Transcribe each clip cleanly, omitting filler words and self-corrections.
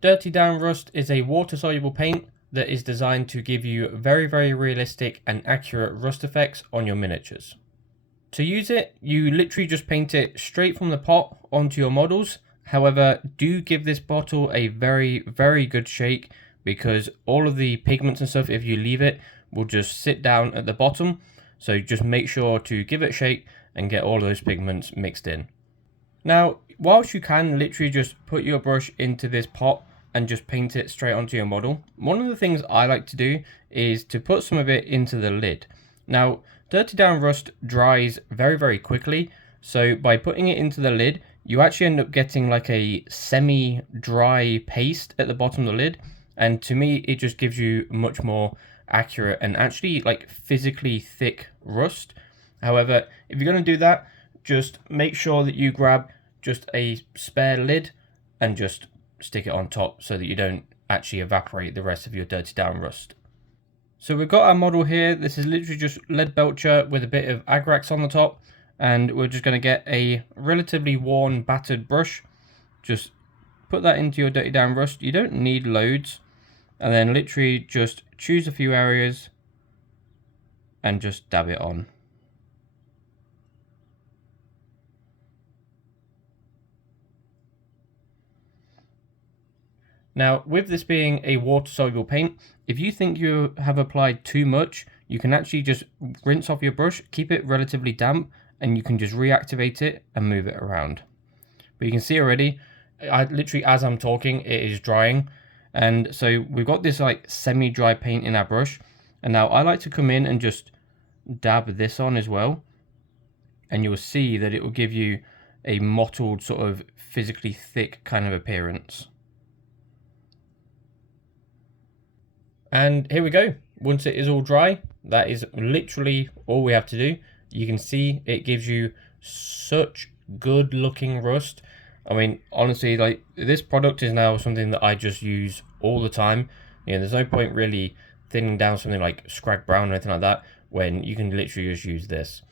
Dirty Down Rust is a water-soluble paint that is designed to give you very, very realistic and accurate rust effects on your miniatures. To use it, you literally just paint it straight from the pot onto your models. However, do give this bottle a very, very good shake, because all of the pigments and stuff, if you leave it, will just sit down at the bottom. So just make sure to give it a shake and get all of those pigments mixed in. Now, whilst you can literally just put your brush into this pot and just paint it straight onto your model, one of the things I like to do is to put some of it into the lid. Now, Dirty Down Rust dries very, very quickly, so by putting it into the lid, you actually end up getting like a semi-dry paste at the bottom of the lid, and to me, it just gives you much more accurate and actually like physically thick rust. However, if you're going to do that, just make sure that you grab just a spare lid and just stick it on top so that you don't actually evaporate the rest of your Dirty Down Rust. So we've got our model here. This is literally just Leadbelcher with a bit of Agrax on the top, and we're just going to get a relatively worn, battered brush. Just put that into your Dirty Down Rust. You don't need loads, and then literally just choose a few areas and just dab it on. Now, with this being a water-soluble paint, if you think you have applied too much, you can actually just rinse off your brush, keep it relatively damp, and you can just reactivate it and move it around. But you can see already, literally as I'm talking, it is drying. And so we've got this like semi-dry paint in our brush. And now I like to come in and just dab this on as well. And you'll see that it will give you a mottled sort of physically thick kind of appearance. And here we go. Once it is all dry, that is literally all we have to do. You can see it gives you such good looking rust. I mean, honestly, like this product is now something that I just use all the time. You know, there's no point really thinning down something like Scrag Brown or anything like that when you can literally just use this.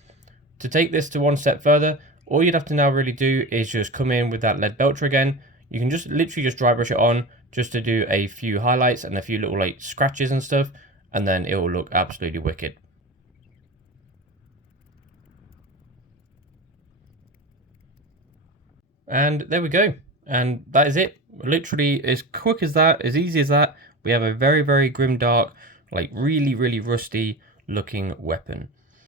To take this to one step further, all you'd have to now really do is just come in with that Leadbelcher again. You can just literally just dry brush it on just to do a few highlights and a few little like scratches and stuff, and then it will look absolutely wicked. And there we go. And that is it. Literally as quick as that, as easy as that, we have a very, very grim dark, like really, really rusty looking weapon.